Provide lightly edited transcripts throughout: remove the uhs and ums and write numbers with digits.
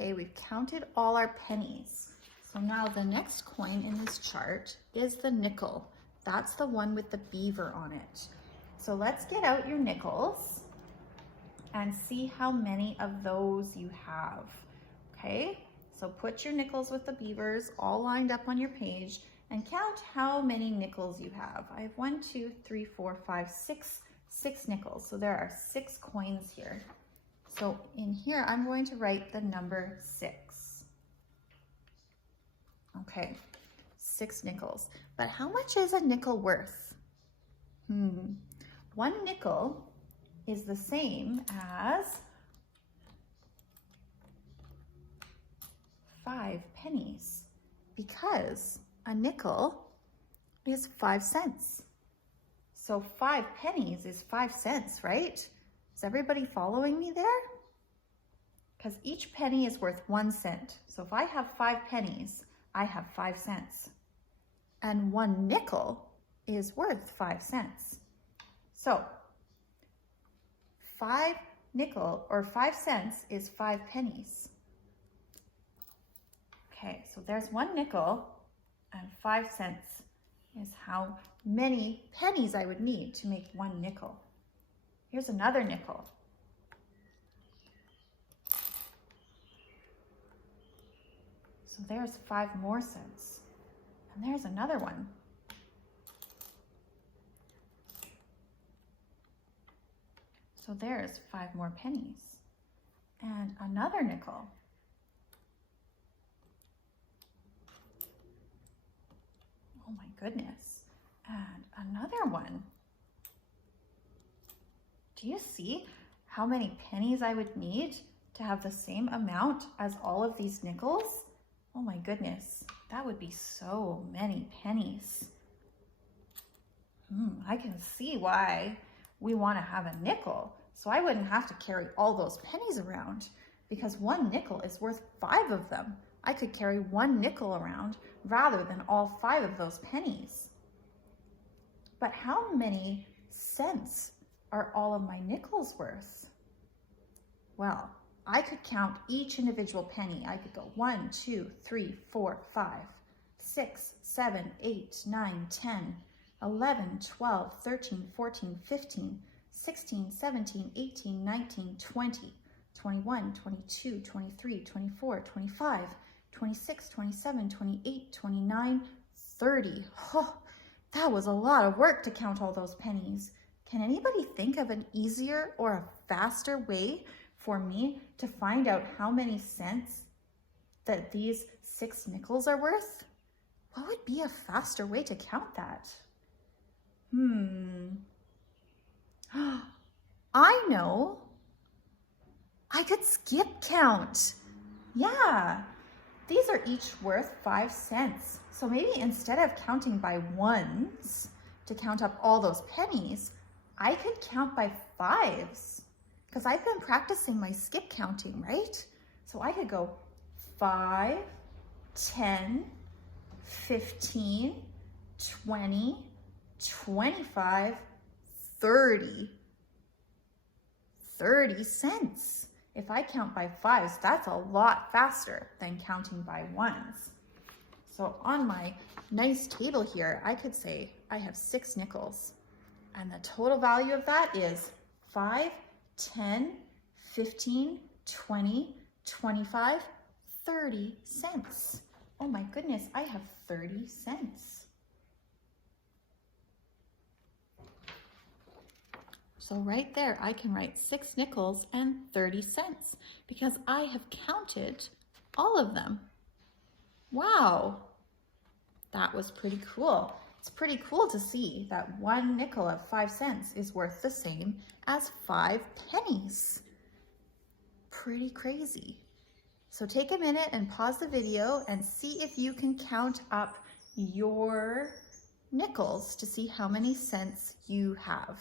Okay, we've counted all our pennies. So now the next coin in this chart is the nickel. That's the one with the beaver on it. So let's get out your nickels and see how many of those you have. Okay, so put your nickels with the beavers all lined up on your page and count how many nickels you have. I have 1, 2, 3, 4, 5, 6 nickels. So there are 6 coins here. So in here, I'm going to write the number 6. Okay, 6 nickels. But how much is a nickel worth? 1 nickel is the same as 5 pennies because a nickel is 5 cents. So 5 pennies is 5 cents, right? Is everybody following me there? Because each penny is worth 1 cent. So if I have 5 pennies, I have 5 cents. And 1 nickel is worth 5 cents. So 5 nickel or 5 cents is 5 pennies. Okay, so there's 1 nickel and 5 cents is how many pennies I would need to make 1 nickel. Here's another nickel. So there's 5 more cents. And there's another one. So there's 5 more pennies. And another nickel. Oh my goodness. And another one. Do you see how many pennies I would need to have the same amount as all of these nickels? Oh my goodness, that would be so many pennies. I can see why we want to have a nickel. So I wouldn't have to carry all those pennies around because 1 nickel is worth 5 of them. I could carry 1 nickel around rather than all 5 of those pennies. But how many cents are all of my nickels worth? Well, I could count each individual penny. I could go 1, 2, 3, 4, 5, 6, 7, 8, 9, 10, 11, 12, 13, 14, 15, 16, 17, 18, 19, 20, 21, 22, 23, 24, 25, 26, 27, 28, 29, 30. Oh, that was a lot of work to count all those pennies. Can anybody think of an easier or a faster way for me to find out how many cents that these 6 nickels are worth? What would be a faster way to count that? I know. I could skip count. Yeah, these are each worth 5 cents. So maybe instead of counting by ones to count up all those pennies, I could count by 5s because I've been practicing my skip counting, right? So I could go 5, 10, 15, 20, 25, 30. 30 cents. If I count by 5s, that's a lot faster than counting by 1s. So on my nice table here, I could say I have 6 nickels. And the total value of that is 5, 10, 15, 20, 25, 30 cents. Oh my goodness, I have 30 cents. So right there, I can write 6 nickels and 30 cents because I have counted all of them. Wow, that was pretty cool. It's pretty cool to see that 1 nickel of 5 cents is worth the same as 5 pennies. Pretty crazy. So take a minute and pause the video and see if you can count up your nickels to see how many cents you have.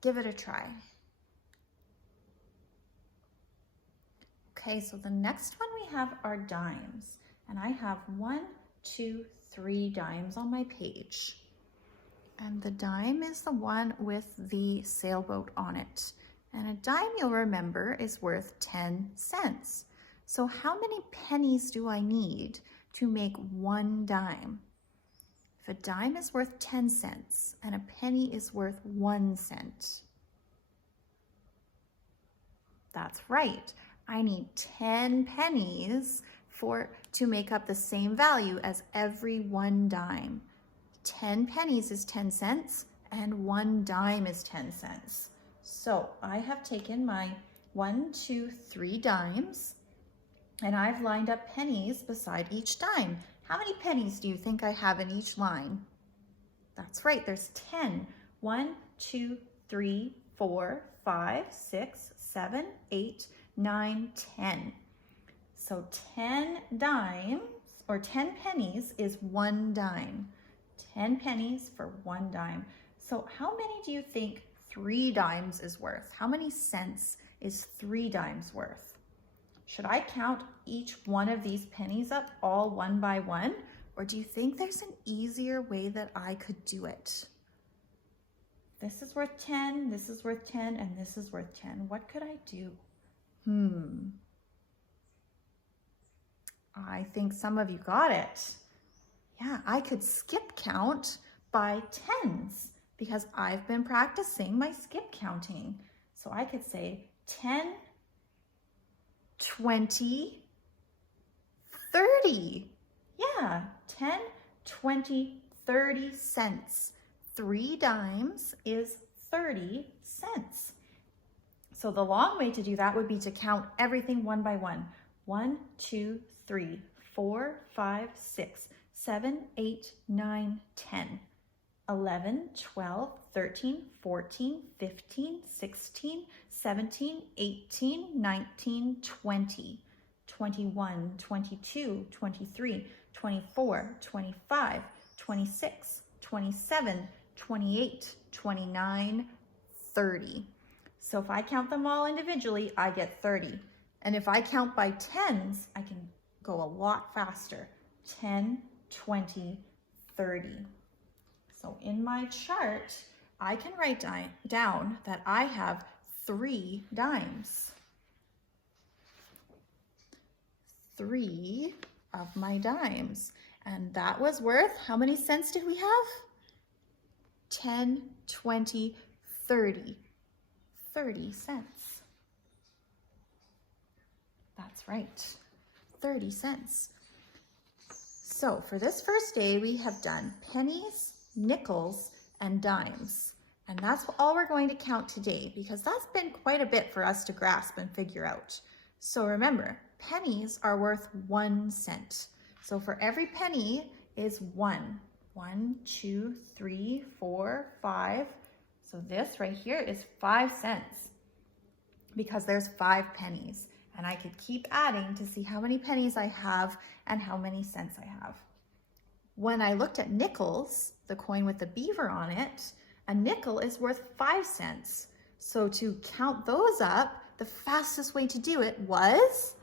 Give it a try. Okay, so the next one we have are dimes. And I have 1, 2, 3 dimes on my page. And the dime is the one with the sailboat on it. And a dime, you'll remember, is worth 10 cents. So how many pennies do I need to make one dime? If a dime is worth 10 cents and a penny is worth 1 cent, that's right. I need 10 pennies to make up the same value as every 1 dime. 10 pennies is 10 cents and 1 dime is 10 cents. So I have taken my 1, 2, 3 dimes and I've lined up pennies beside each dime. How many pennies do you think I have in each line? That's right, there's 10. 1, 2, 3, 4, 5, 6, 7, 8, 9, 10. So 10 dimes, or 10 pennies is 1 dime. 10 pennies for 1 dime. So how many do you think 3 dimes is worth? How many cents is 3 dimes worth? Should I count each one of these pennies up all one by one? Or do you think there's an easier way that I could do it? This is worth 10, this is worth 10, and this is worth 10. What could I do? I think some of you got it. Yeah, I could skip count by tens because I've been practicing my skip counting. So I could say 10, 20, 30. Yeah, 10, 20, 30 cents. 3 dimes is 30 cents. So the long way to do that would be to count everything one by one. 1, 2, 3, 4, 5, 6, 7, 8, 9, 10, 11, 12, 13, 14, 15, 16, 17, 18, 19, 20, 21, 22, 23, 24, 25, 26, 27, 28, 29, 30. So if I count them all individually, I get 30. And if I count by tens, I can go a lot faster. 10, 20, 30. So in my chart, I can write down that I have 3 dimes. 3 of my dimes. And that was worth, how many cents did we have? 10, 20, 30. 30 cents. That's right, 30 cents. So for this first day, we have done pennies, nickels, and dimes. And that's all we're going to count today because that's been quite a bit for us to grasp and figure out. So remember, pennies are worth 1 cent. So for every penny is 1. 1, 2, 3, 4, 5. So this right here is 5 cents because there's 5 pennies. And I could keep adding to see how many pennies I have and how many cents I have. When I looked at nickels, the coin with the beaver on it, a nickel is worth 5 cents. So to count those up, the fastest way to do it was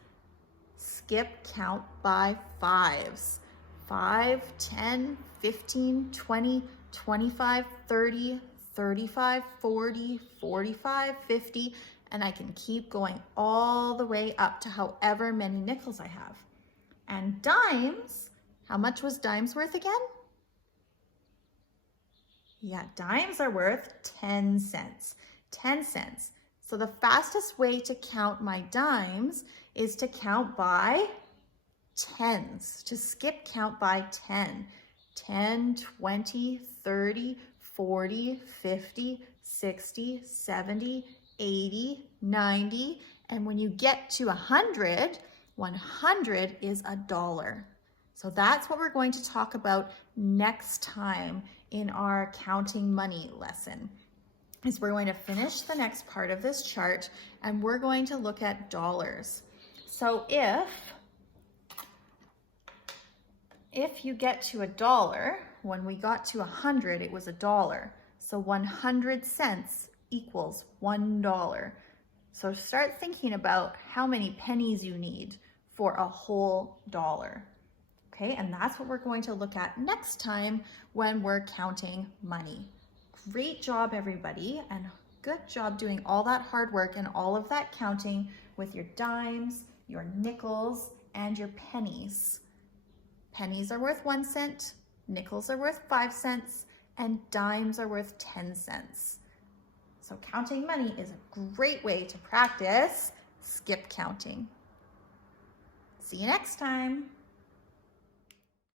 skip count by 5s. 5, 10, 15, 20, 25, 30, 35, 40, 45, 50, and I can keep going all the way up to however many nickels I have. And dimes, how much was dimes worth again? Yeah, dimes are worth 10 cents. 10 cents. So the fastest way to count my dimes is to count by tens, to skip count by 10. 10, 20, 30, 40, 50, 60, 70, 80, 90, and when you get to 100, 100 is $1. So that's what we're going to talk about next time in our counting money lesson. Is we're going to finish the next part of this chart and we're going to look at dollars. So if you get to $1, when we got to 100, it was $1. So 100 cents equals $1. So start thinking about how many pennies you need for a whole dollar. Okay, and that's what we're going to look at next time when we're counting money. Great job, everybody, and good job doing all that hard work and all of that counting with your dimes, your nickels and your pennies. Pennies are worth 1 cent, nickels are worth 5 cents, and dimes are worth 10 cents. So counting money is a great way to practice skip counting. See you next time.